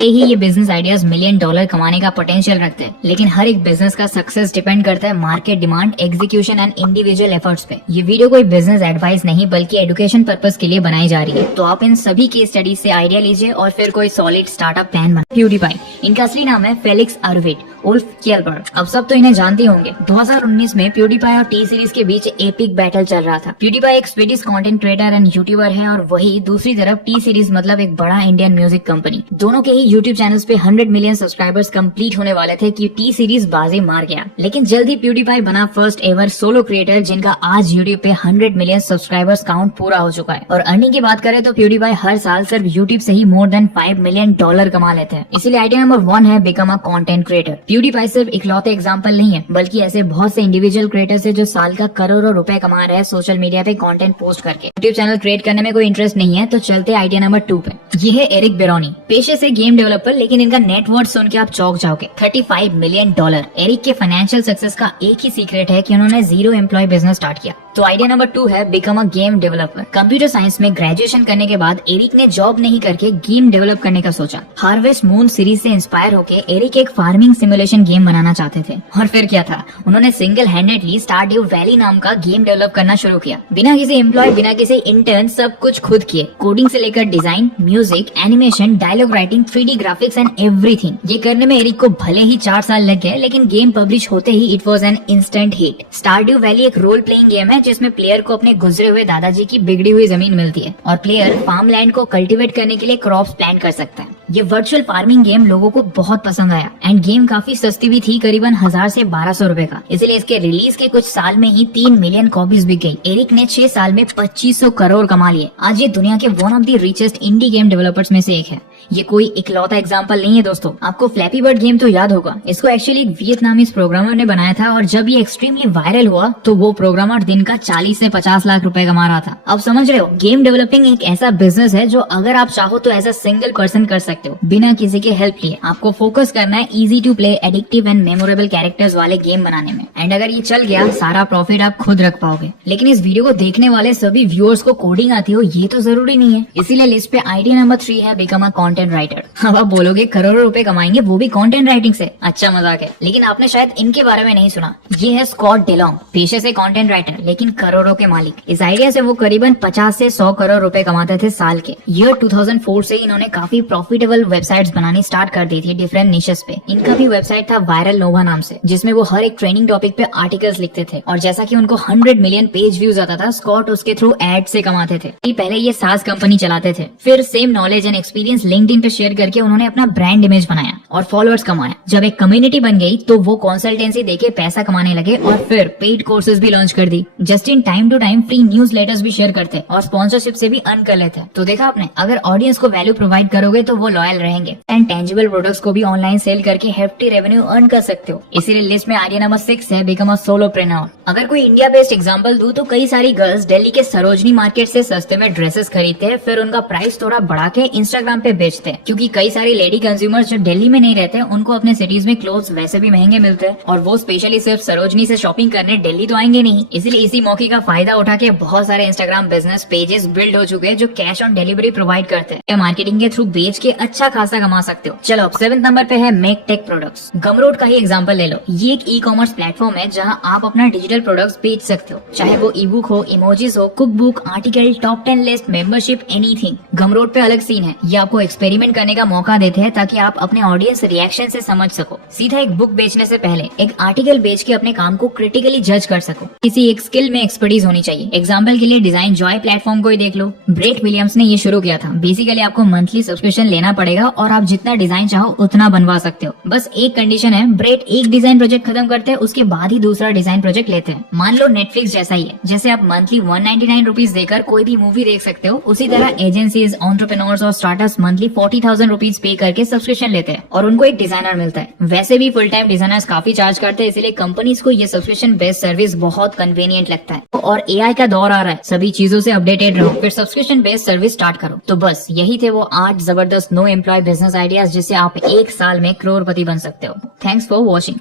ये business ideas million dollar कमाने का पोटेंशियल रखते हैं, लेकिन हर एक बिजनेस का सक्सेस डिपेंड करता है market demand, execution and individual efforts पे। ये वीडियो कोई बिजनेस एडवाइस नहीं बल्कि एजुकेशन पर्पस के लिए बनाई जा रही है। तो आप इन सभी केस स्टडीज से आइडिया लीजिए और फिर कोई सॉलिड स्टार्टअप प्लान बनाए। प्यूडीपाई, इनका असली नाम है फेलिक्स आर्विड उल्फ कियलबर्ग। अब सब तो इन्हें जानते होंगे। 2019 में प्यूडीपाई और टी सीरीज के बीच एपिक बैटल चल रहा था। प्यूडीपाई एक Swedish content creator and YouTuber है और वही दूसरी तरफ टी सीरीज मतलब एक बड़ा इंडियन म्यूजिक कंपनी। दोनों के ही यूट्यूब चैनल्स पे 100 मिलियन सब्सक्राइबर्स कंप्लीट होने वाले थे कि टी सीरीज बाजी मार गया। लेकिन जल्दी प्यूडीपाई बना फर्स्ट एवर सोलो क्रिएटर जिनका आज यूट्यूब पे 100 मिलियन सब्सक्राइबर्स काउंट पूरा हो चुका है। और अर्निंग की बात करें तो प्यूडीपाई हर साल सिर्फ यूट्यूब से ही मोर देन $5 मिलियन कमा लेते हैं। इसीलिए आइडिया नंबर 1 है become a content creator. PewDiePie सिर्फ इकलौते एग्जांपल नहीं है, बल्कि ऐसे बहुत से इंडिविजुअल क्रिएटर्स है जो साल का करोड़ों रुपए कमा रहे हैं सोशल मीडिया पे कंटेंट पोस्ट करके। यूट्यूब चैनल क्रिएट करने में कोई इंटरेस्ट नहीं है तो चलते आइडिया नंबर 2 पे। ये है एरिक बेरोनी, पेशे से गेम डेवलपर, लेकिन इनका नेटवर्थ सुन के आप चौंक जाओगे। $35 मिलियन। एरिक के फाइनेंशियल सक्सेस का एक ही सीक्रेट है कि उन्होंने 0 एम्प्लॉय बिजनेस स्टार्ट किया। तो आइडिया नंबर 2 है become a game developer. Computer science में ग्रेजुएशन करने के बाद एरिक ने जॉब नहीं करके गेम डेवलप करने का सोचा। हार्वेस्ट मून सीरीज से इंस्पायर होके एरिक एक फार्मिंग सिमुलेशन गेम बनाना चाहते थे। और फिर क्या था, उन्होंने सिंगल हैंडेडली स्टारड्यू वैली नाम का गेम डेवलप करना शुरू किया। बिना किसी एम्प्लॉय, बिना किसी इंटर्न, सब कुछ खुद किए। कोडिंग से लेकर design, music, animation, dialogue writing, 3D graphics and everything. ये करने में एरिक को भले ही 4 साल लग गए, लेकिन गेम पब्लिश होते ही it was an instant hit. Stardew Valley एक रोल प्लेइंग गेम है जिसमें प्लेयर को अपने गुजरे हुए दादाजी की बिगड़ी हुई जमीन मिलती है और प्लेयर फार्म लैंड को कल्टीवेट करने के लिए क्रॉप्स प्लांट कर सकता है। ये वर्चुअल फार्मिंग गेम लोगों को बहुत पसंद आया एंड गेम काफी सस्ती भी थी, करीबन 1000 से 1200 रुपए का। इसलिए इसके रिलीज के कुछ साल में ही 3 मिलियन कॉपीज बिक गई। एरिक ने 6 साल में 2500 करोड़ कमा लिए। आज ये दुनिया के one of the richest indie game developers में से एक है। ये कोई इकलौता एग्जांपल नहीं है दोस्तों। आपको फ्लैपी बर्ड गेम तो याद होगा। इसको एक्चुअली एक वियतनामीज प्रोग्रामर ने बनाया था और जब ये एक्सट्रीमली वायरल हुआ तो वो प्रोग्रामर दिन का 40 से 50 लाख रुपए कमा रहा था। अब समझ रहे हो, गेम डेवलपिंग एक ऐसा बिजनेस है जो अगर आप चाहो तो एज अ सिंगल पर्सन कर सकते हो बिना किसी के हेल्प लिए। आपको फोकस करना है easy to play, addictive and memorable characters वाले गेम बनाने में। एंड अगर ये चल गया, सारा प्रॉफिट आप खुद रख पाओगे। लेकिन इस वीडियो को देखने वाले सभी व्यूअर्स को कोडिंग आती हो ये तो जरूरी नहीं है। इसीलिए लिस्ट पे आइडिया नंबर 3 है बिकम अ कंटेंट राइटर। अब आप बोलोगे करोड़ों रुपए कमाएंगे वो भी कंटेंट राइटिंग से? अच्छा मजाक है, लेकिन आपने शायद इनके बारे में नहीं सुना। ये है स्कॉट डेलोंग, पेशे से कंटेंट राइटर लेकिन करोड़ों के मालिक। इस आइडिया से वो करीबन 50 से 100 करोड़ रुपए कमाते थे साल के। ईयर 2004 से इन्होंने काफी प्रॉफिटेबल वेबसाइट्स बनानी स्टार्ट कर दी थी डिफरेंट निशेस पे। इनका भी वेबसाइट था वायरल नोवा नाम से, जिसमें वो हर एक ट्रेनिंग टॉपिक पे आर्टिकल्स लिखते थे। और जैसा कि उनको 100 मिलियन पेज व्यूज आता था, स्कॉट उसके थ्रू एड से कमाते थे। पहले ये सास कंपनी चलाते थे, फिर same knowledge and experience LinkedIn पे शेयर करके उन्होंने अपना ब्रांड इमेज बनाया और फॉलोअर्स कमाया। जब एक कम्युनिटी बन गई तो वो कंसल्टेंसी देके पैसा कमाने लगे और फिर पेड कोर्सेज भी लॉन्च कर दी। Just in time to time free newsletters भी शेयर करते और स्पॉन्सरशिप से भी अर्न कर लेते। तो देखा आपने, अगर ऑडियंस को वैल्यू प्रोवाइड करोगे तो वो लॉयल रहेंगे एंड टेंजिबल प्रोडक्ट्स को भी ऑनलाइन सेल करके हेफ्टी रेवेन्यू अर्न कर सकते हो। इसीलिए लिस्ट में आइडिया नंबर 6 है बिकम अ सोलोप्रेन्योर। अगर कोई इंडिया बेस्ड एग्जांपल दूं तो कई सारी गर्ल्स दिल्ली के सरोजनी मार्केट से सस्ते में ड्रेसेस खरीदते हैं, फिर उनका प्राइस थोड़ा बढ़ा के इंस्टाग्राम पे बेचते हैं। क्योंकि कई सारी लेडी कंज्यूमर्स जो दिल्ली में नहीं रहते उनको अपने सिटीज में क्लोथ्स वैसे भी महंगे मिलते हैं और वो स्पेशली सिर्फ सरोजनी से शॉपिंग करने दिल्ली तो आएंगे नहीं। इसलिए इसी मौके का फायदा उठा के बहुत सारे इंस्टाग्राम बिजनेस पेजेस बिल्ड हो चुके हैं जो कैश ऑन डिलीवरी प्रोवाइड करते हैं। मार्केटिंग के थ्रू बेच के अच्छा खासा कमा सकते हो। चलो 7 नंबर पे है मेक टेक प्रोडक्ट्स। गमरोड का ही एग्जांपल ले लो। ये एक ई कॉमर्स प्लेटफॉर्म है जहां आप अपना डिजिटल प्रोडक्ट्स बेच सकते हो, चाहे वो ई बुक हो, इमोजीज हो, cook book, article, top 10 list, membership, anything. Gumroad पे अलग सीन है। ये आपको एक्सपेरिमेंट करने का मौका देते हैं ताकि आप अपने ऑडियंस रिएक्शन से समझ सको। सीधा एक बुक बेचने से पहले एक आर्टिकल बेच के अपने काम को क्रिटिकली जज कर सको। किसी एक स्किल में एक्सपर्टीज होनी चाहिए। एग्जांपल के लिए डिजाइन जॉय प्लेटफॉर्म को ही देख लो। ब्रेट विलियम्स ने ये शुरू किया था। बेसिकली आपको मंथली सब्सक्रिप्शन लेना पड़ेगा और आप जितना डिजाइन चाहो उतना बनवा सकते हो। बस एक कंडीशन है, ब्रेट एक डिजाइन प्रोजेक्ट खत्म करते हैं उसके बाद ही दूसरा डिजाइन प्रोजेक्ट लेते हैं। मान लो नेटफ्लिक्स जैसा ही है, जैसे आप मंथली 199 रुपीज देकर कोई भी मूवी देख सकते हो, उसी तरह एजेंसीज, एंटरप्रेन्योर्स और स्टार्टअप्स मंथली 40,000 रुपीज पे करके सब्सक्रिप्शन लेते हैं और उनको एक डिजाइनर मिलता है। वैसे भी फुल टाइम डिजाइनर्स काफी चार्ज करते हैं, इसलिए कंपनीज को ये सब्सक्रिप्शन बेस्ड सर्विस बहुत कन्वीनियंट लगता है। और एआई का दौर आ रहा है, सभी चीजों से अपडेटेड रहो, फिर सब्सक्रिप्शन बेस्ड सर्विस स्टार्ट करो। तो बस यही थे वो 8 जबरदस्त नो एम्प्लॉय बिजनेस आइडियाज जिससे आप एक साल में करोड़पति बन सकते हो। Thanks for watching.